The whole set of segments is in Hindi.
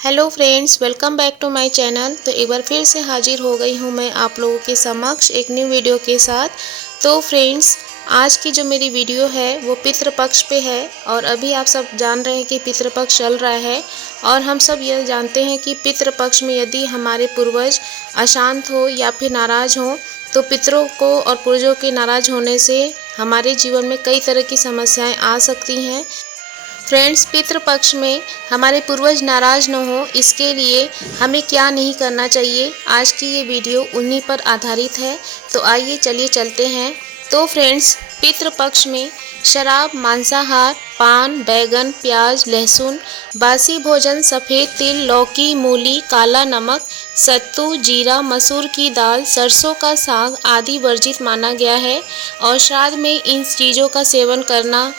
Hello friends, welcome back to my channel. तो एक बार फिर से हाजिर हो गई हूँ मैं आप लोगों के समक्ष एक न्यू वीडियो के साथ। तो फ्रेंड्स, आज की जो मेरी वीडियो है वो पितृपक्ष पे है। और अभी आप सब जान रहे हैं कि पितृपक्ष चल रहा है और हम सब यह जानते हैं कि पितृपक्ष में यदि हमारे पूर्वज अशांत हो या फिर नाराज़ हों तो पितरों को और पूर्वजों के नाराज़ होने से हमारे जीवन में कई तरह की समस्याएं आ सकती हैं। फ्रेंड्स, पितृपक्ष में हमारे पूर्वज नाराज़ न हो इसके लिए हमें क्या नहीं करना चाहिए, आज की ये वीडियो उन्हीं पर आधारित है। तो आइए चलिए चलते हैं। तो फ्रेंड्स, पितृपक्ष में शराब, मांसाहार, पान, बैगन, प्याज, लहसुन, बासी भोजन, सफ़ेद तिल, लौकी, मूली, काला नमक, सत्तू, जीरा, मसूर की दाल, सरसों का साग आदि वर्जित माना गया है। और श्राद्ध में इन चीज़ों का सेवन करना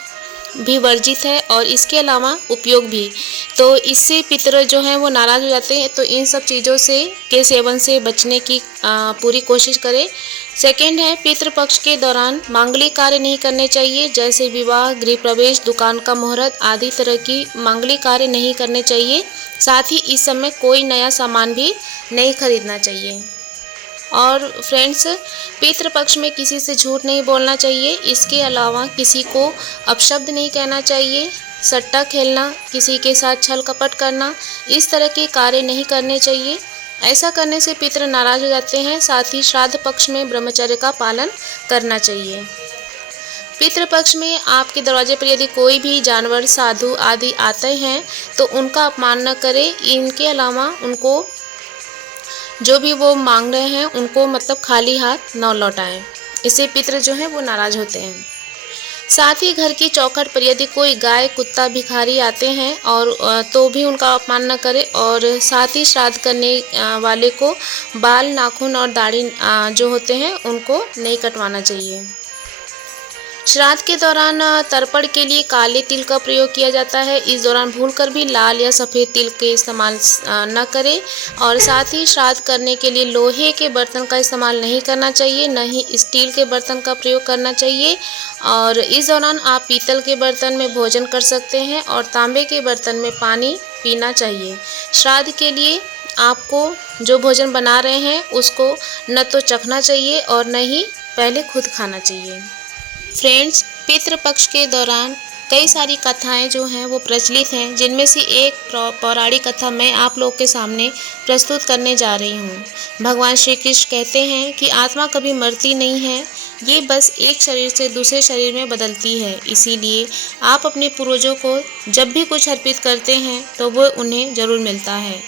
भी वर्जित है और इसके अलावा उपयोग भी। तो इससे पितर जो हैं वो नाराज़ हो जाते हैं। तो इन सब चीज़ों से के सेवन से बचने की पूरी कोशिश करें। सेकंड है, पितृपक्ष के दौरान मांगलिक कार्य नहीं करने चाहिए, जैसे विवाह, गृह प्रवेश, दुकान का मुहूर्त आदि तरह की मांगलिक कार्य नहीं करने चाहिए। साथ ही इस समय कोई नया सामान भी नहीं खरीदना चाहिए। और फ्रेंड्स, पितृपक्ष में किसी से झूठ नहीं बोलना चाहिए। इसके अलावा किसी को अपशब्द नहीं कहना चाहिए। सट्टा खेलना, किसी के साथ छल कपट करना, इस तरह के कार्य नहीं करने चाहिए। ऐसा करने से पितृ नाराज हो जाते हैं। साथ ही श्राद्ध पक्ष में ब्रह्मचर्य का पालन करना चाहिए। पितृपक्ष में आपके दरवाजे पर यदि कोई भी जानवर, साधु आदि आते हैं तो उनका अपमान न करें। इनके अलावा उनको जो भी वो मांग रहे हैं उनको मतलब खाली हाथ न लौटाएं। इससे पितृ जो हैं वो नाराज़ होते हैं। साथ ही घर की चौखट पर यदि कोई गाय, कुत्ता, भिखारी आते हैं और तो भी उनका अपमान न करें। और साथ ही श्राद्ध करने वाले को बाल, नाखून और दाढ़ी जो होते हैं उनको नहीं कटवाना चाहिए। श्राद्ध के दौरान तर्पण के लिए काले तिल का प्रयोग किया जाता है। इस दौरान भूलकर भी लाल या सफ़ेद तिल के इस्तेमाल न करें। और साथ ही श्राद्ध करने के लिए लोहे के बर्तन का इस्तेमाल नहीं करना चाहिए, न ही स्टील के बर्तन का प्रयोग करना चाहिए। और इस दौरान आप पीतल के बर्तन में भोजन कर सकते हैं और तांबे के बर्तन में पानी पीना चाहिए। श्राद्ध के लिए आपको जो भोजन बना रहे हैं उसको न तो चखना चाहिए और न ही पहले खुद खाना चाहिए। फ्रेंड्स, पितृपक्ष के दौरान कई सारी कथाएं जो हैं वो प्रचलित हैं, जिनमें से एक पौराणिक कथा मैं आप लोग के सामने प्रस्तुत करने जा रही हूँ। भगवान श्री कृष्ण कहते हैं कि आत्मा कभी मरती नहीं है, ये बस एक शरीर से दूसरे शरीर में बदलती है। इसीलिए आप अपने पूर्वजों को जब भी कुछ अर्पित करते हैं तो वो उन्हें ज़रूर मिलता है।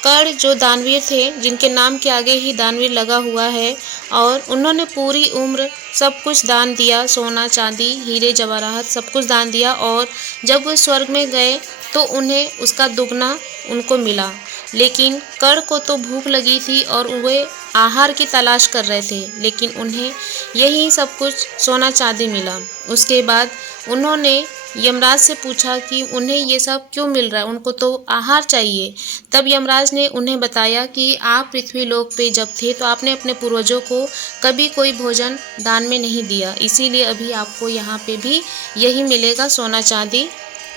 कर्ण जो दानवीर थे, जिनके नाम के आगे ही दानवीर लगा हुआ है, और उन्होंने पूरी उम्र सब कुछ दान दिया, सोना चांदी, हीरे जवाहरात सब कुछ दान दिया। और जब वो स्वर्ग में गए तो उन्हें उसका दुगना उनको मिला। लेकिन कर्ण को तो भूख लगी थी और वे आहार की तलाश कर रहे थे, लेकिन उन्हें यही सब कुछ सोना चांदी मिला। उसके बाद उन्होंने यमराज से पूछा कि उन्हें ये सब क्यों मिल रहा है, उनको तो आहार चाहिए। तब यमराज ने उन्हें बताया कि आप पृथ्वी लोक पे जब थे तो आपने अपने पूर्वजों को कभी कोई भोजन दान में नहीं दिया, इसीलिए अभी आपको यहाँ पे भी यही मिलेगा, सोना चांदी,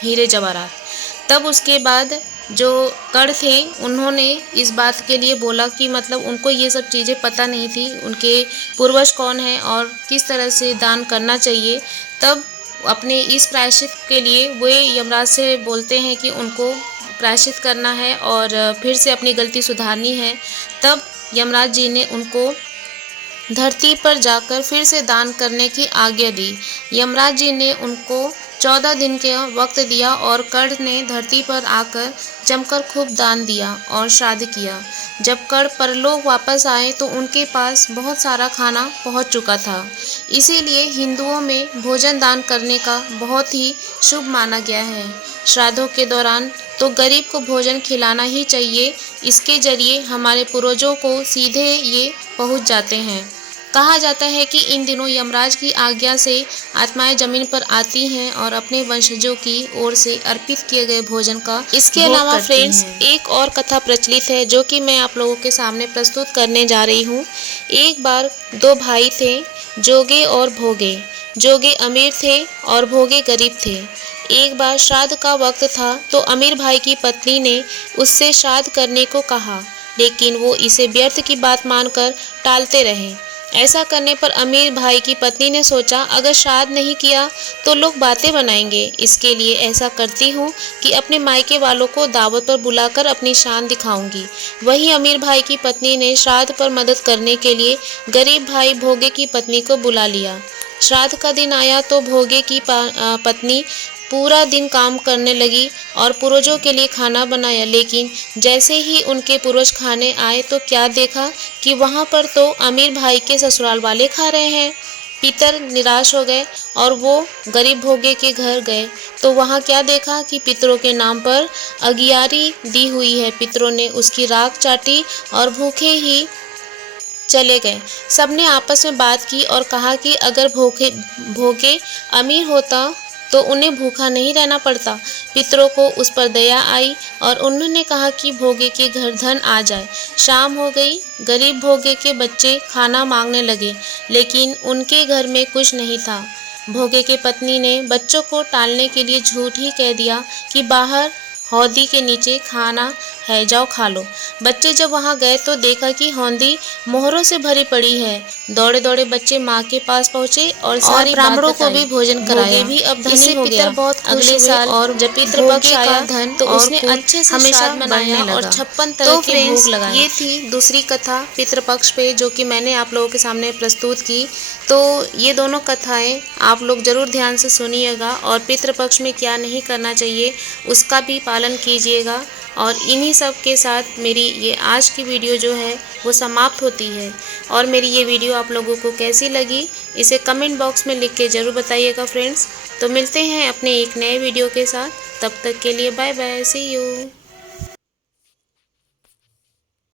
हीरे जवाहरात। तब उसके बाद जो कर्ण थे उन्होंने इस बात के लिए बोला कि मतलब उनको ये सब चीज़ें पता नहीं थी, उनके पूर्वज कौन हैं और किस तरह से दान करना चाहिए। तब अपने इस प्रायश्चित के लिए वे यमराज से बोलते हैं कि उनको प्रायश्चित करना है और फिर से अपनी गलती सुधारनी है। तब यमराज जी ने उनको धरती पर जाकर फिर से दान करने की आज्ञा दी। यमराज जी ने उनको 14 दिन के वक्त दिया और कर्ण ने धरती पर आकर जमकर खूब दान दिया और श्राद्ध किया। जब कर्ण परलोक वापस आए तो उनके पास बहुत सारा खाना पहुंच चुका था। इसीलिए हिंदुओं में भोजन दान करने का बहुत ही शुभ माना गया है। श्राद्धों के दौरान तो गरीब को भोजन खिलाना ही चाहिए, इसके जरिए हमारे पूर्वजों को सीधे ये पहुंच जाते हैं। कहा जाता है कि इन दिनों यमराज की आज्ञा से आत्माएं जमीन पर आती हैं और अपने वंशजों की ओर से अर्पित किए गए भोजन का इसके अलावा फ्रेंड्स एक और कथा प्रचलित है जो कि मैं आप लोगों के सामने प्रस्तुत करने जा रही हूँ। एक बार दो भाई थे, जोगे और भोगे। जोगे अमीर थे और भोगे गरीब थे। एक बार श्राद्ध का वक्त था तो अमीर भाई की पत्नी ने उससे श्राद्ध करने को कहा, लेकिन वो इसे व्यर्थ की बात मानकर टालते रहे। ऐसा करने पर अमीर भाई की पत्नी ने सोचा, अगर श्राद्ध नहीं किया तो लोग बातें बनाएंगे, इसके लिए ऐसा करती हूँ कि अपने मायके वालों को दावत पर बुलाकर अपनी शान दिखाऊंगी। वहीं अमीर भाई की पत्नी ने श्राद्ध पर मदद करने के लिए गरीब भाई भोगे की पत्नी को बुला लिया। श्राद्ध का दिन आया तो भोगे की पत्नी पूरा दिन काम करने लगी और पूर्वजों के लिए खाना बनाया, लेकिन जैसे ही उनके पूर्वज खाने आए तो क्या देखा कि वहाँ पर तो अमीर भाई के ससुराल वाले खा रहे हैं। पितर निराश हो गए और वो गरीब भोगे के घर गए तो वहाँ क्या देखा कि पितरों के नाम पर अगियारी दी हुई है। पितरों ने उसकी राख चाटी और भूखे ही चले गए। सबने आपस में बात की और कहा कि अगर भोगे अमीर होता तो उन्हें भूखा नहीं रहना पड़ता। पितरों को उस पर दया आई और उन्होंने कहा कि भोगे के घर धन आ जाए। शाम हो गई, गरीब भोगे के बच्चे खाना मांगने लगे, लेकिन उनके घर में कुछ नहीं था। भोगे के पत्नी ने बच्चों को टालने के लिए झूठ ही कह दिया कि बाहर हौदी के नीचे खाना है, जाओ खा लो। बच्चे जब वहां गए तो देखा कि हौदी मोहरों से भरी पड़ी है। दौड़े दौड़े बच्चे माँ के पास पहुँचे और सारी ब्राह्मणों को भी भोजन कराया। भी अब धनी हो गया। बहुत अगले साल और जब पितृपक्ष आया धन तो उसने अच्छे से हमेशा बनाया और 56 तरह के भोग लगाए। ये थी दूसरी कथा पितृपक्ष पे जो कि मैंने आप लोगों के सामने प्रस्तुत की। तो ये दोनों कथाएं आप लोग ज़रूर ध्यान से सुनिएगा और पितृपक्ष में क्या नहीं करना चाहिए उसका भी पालन कीजिएगा। और इन्हीं सब के साथ मेरी ये आज की वीडियो जो है वो समाप्त होती है। और मेरी ये वीडियो आप लोगों को कैसी लगी इसे कमेंट बॉक्स में लिख के ज़रूर बताइएगा फ्रेंड्स। तो मिलते हैं अपने एक नए वीडियो के साथ, तब तक के लिए बाय बाय, सी यू।